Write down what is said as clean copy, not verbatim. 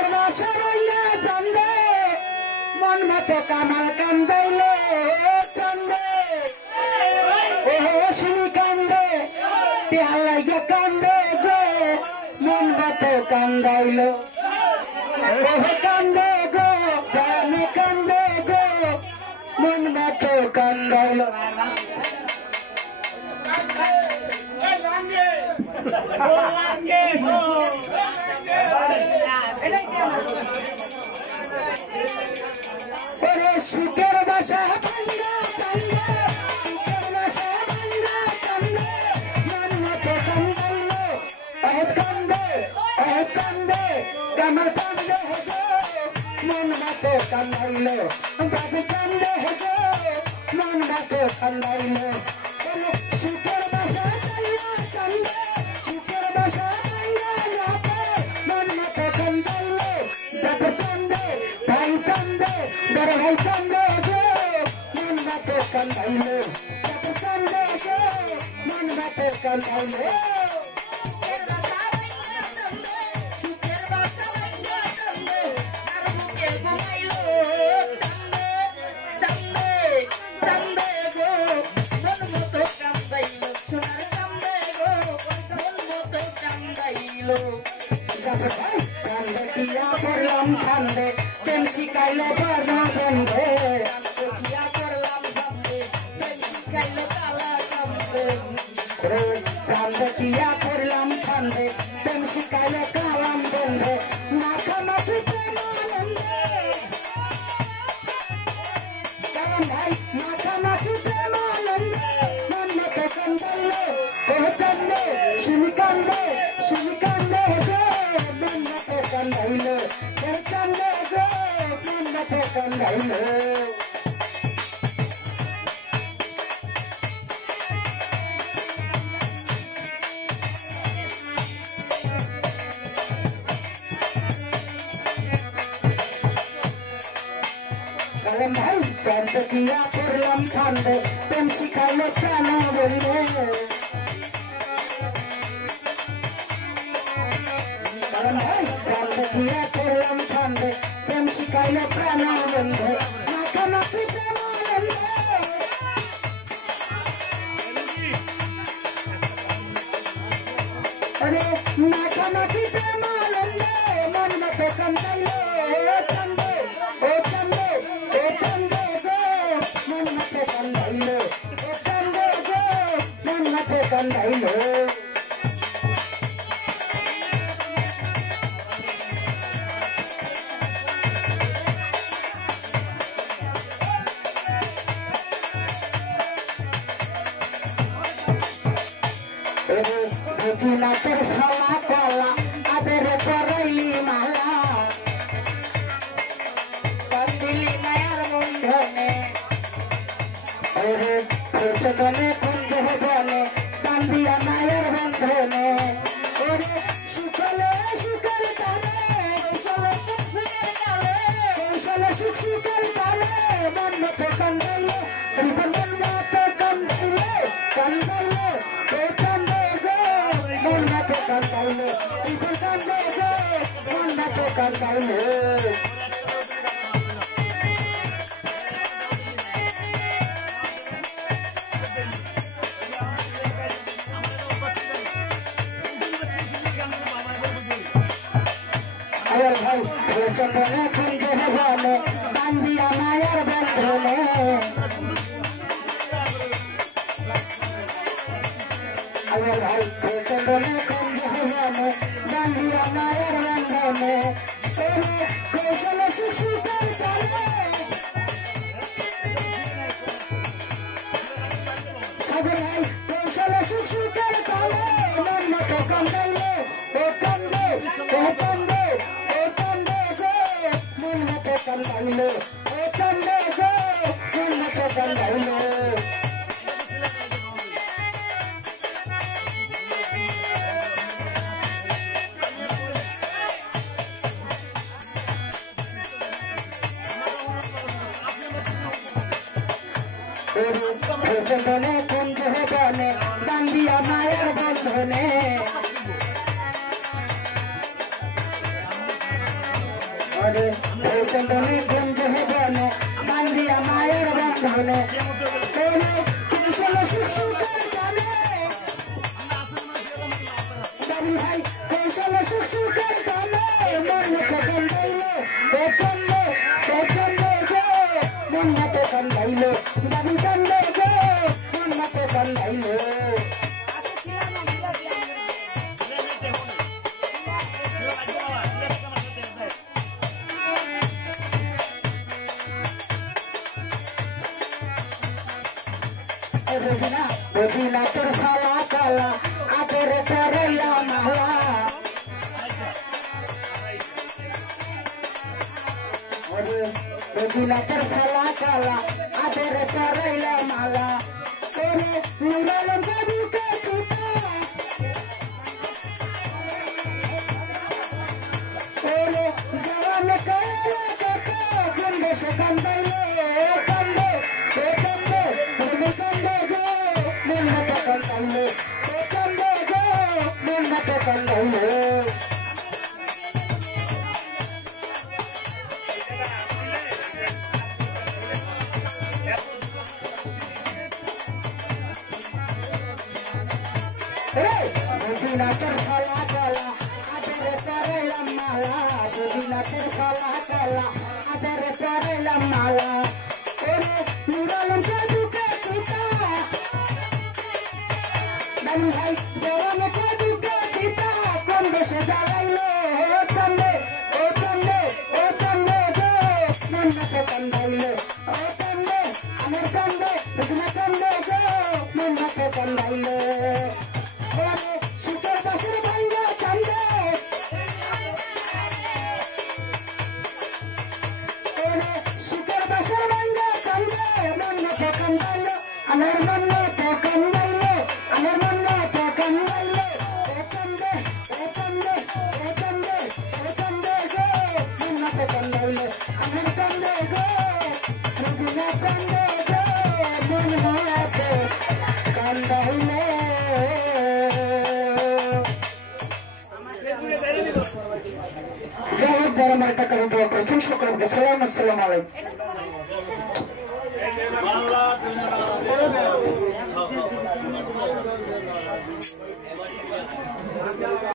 শীতের বাসা বইলে চন্দে মন মতো কামাল কান্দাইলে চন্দে ও শুনি কান্দে পেয়ালাইগে কান্দে গো মন মতো কান্দাইলো ও কান্দে গো জানে কান্দে গো মন মতো কান্দাইলো শীতের বাসা ভাঙ্গা চন্দে শীতের বাসা ভাঙ্গা চন্দে মন মতো কান্দাইলো কান্দে কামাল কান্দে গো মন মতো কান্দাইলো বাবু কান্দে গো মন মতো কান্দাইলো শীতের বাসা ভাঙ্গা চন্দে শীতের বাসা ভাঙ্গা রাতে মন মতো কান্দাইলো দাদু কান্দে ভাই কান্দে বড় ভাই কান্দে গো মন মতো কান্দাইলো দাদু কান্দে গো মন মতো কান্দাইলো করলাম ঠান্ডে প্রেম শিখাইলো বাধা বন্ধে কিয়া করলাম ঠান্ডে প্রেম শিখাইলো কালা কান্দে চান্দে কিয়া করলাম ঠান্ডে প্রেম শিখাইলো কালাম বন্ধে মাখামাখি প্রেম আনন্দে কারণ ভাই মাখামাখি প্রেম আনন্দে মন মতো কান্দাইলো ও চন্দে শুনি কান্দে গো মন মতো কান্দাইলো চন্দে গো মন মতো কান্দাইলো ভাই চন্দ কিয়া করলাম ঠান্ডে প্রেম শিখাইলো কেন বললে ভাই চন্দ কিয়া করলাম ঠান্ডে প্রেম শিখাইলো কেন বন্ধে মাখামাখি প্রেম আনন্দে আরে মাখামাখি প্রেম আনন্দে মন মতো কান্দাইলো চন্দে ও চন্দে কান্দাইলো ভুজিনাথের সালা কলা আদের করলি মালা কান্দিলি মায়ার বন্ধনে চোখনে কুঞ্জ বনে কান্দিয়া মায়ের বন্ধনে ওরে সুখলে সুখল কালে কৌশলে সুখ সুখল কালে মন মতো কান্দাইলো মন মতো কান্দাইলো ও কান্দে গো মন মতো কান্দাইলো কান্দে গো মন মতো কান্দাইলো ভাই চন্দনে কুঞ্জ ভবনে বান্দিয়া মায়ের বন্ধনে ভাই চন্দনে কুঞ্জ ভবনে বান্দিয়া মায়ের বন্ধনে কৌশলে সুখ সুখের কালে ভাই কৌশলে সুখ সুখের কালে মন মতো কান্দাইলো ও কান্দে কান্দাইলো ও চন্দে গো মন মতো কান্দাইলো চন্দনে কুঞ্জ বনে বান্দিয়া মায়ের বন্ধনে अरे चंदने गुंज है बने मंदिया मायर बंधने तेरे कृष्ण शिशु कर जाने बड़ी भाई कृष्ण शिशु कर जाने मन को कंधाइले चंदे जो मन को कंधाइले बड़ी चंदे जो मन को कंधाइले Regina tersala kala akhir karela mala Regina tersala kala akhir karela mala Tere nuralan jadi ke kita Tere jalan kaya kaka gande se kandaile kande kande Nunate kandaile, kande go, nunate kandaile. Hey, Regina tersala kala, akhir karela mala. Regina tersala kala, akhir karela mala. Ore nuralan jadi ke kita. Dan hai jalan ke duka kita konde se jalaile chande go manna ke kandaile chande amar chande regina chande go manna ke kandaile ore super basir banga chande ore super basir banga chande manna ke kandaile amar manna ke kandaile amar Assalamualaikum.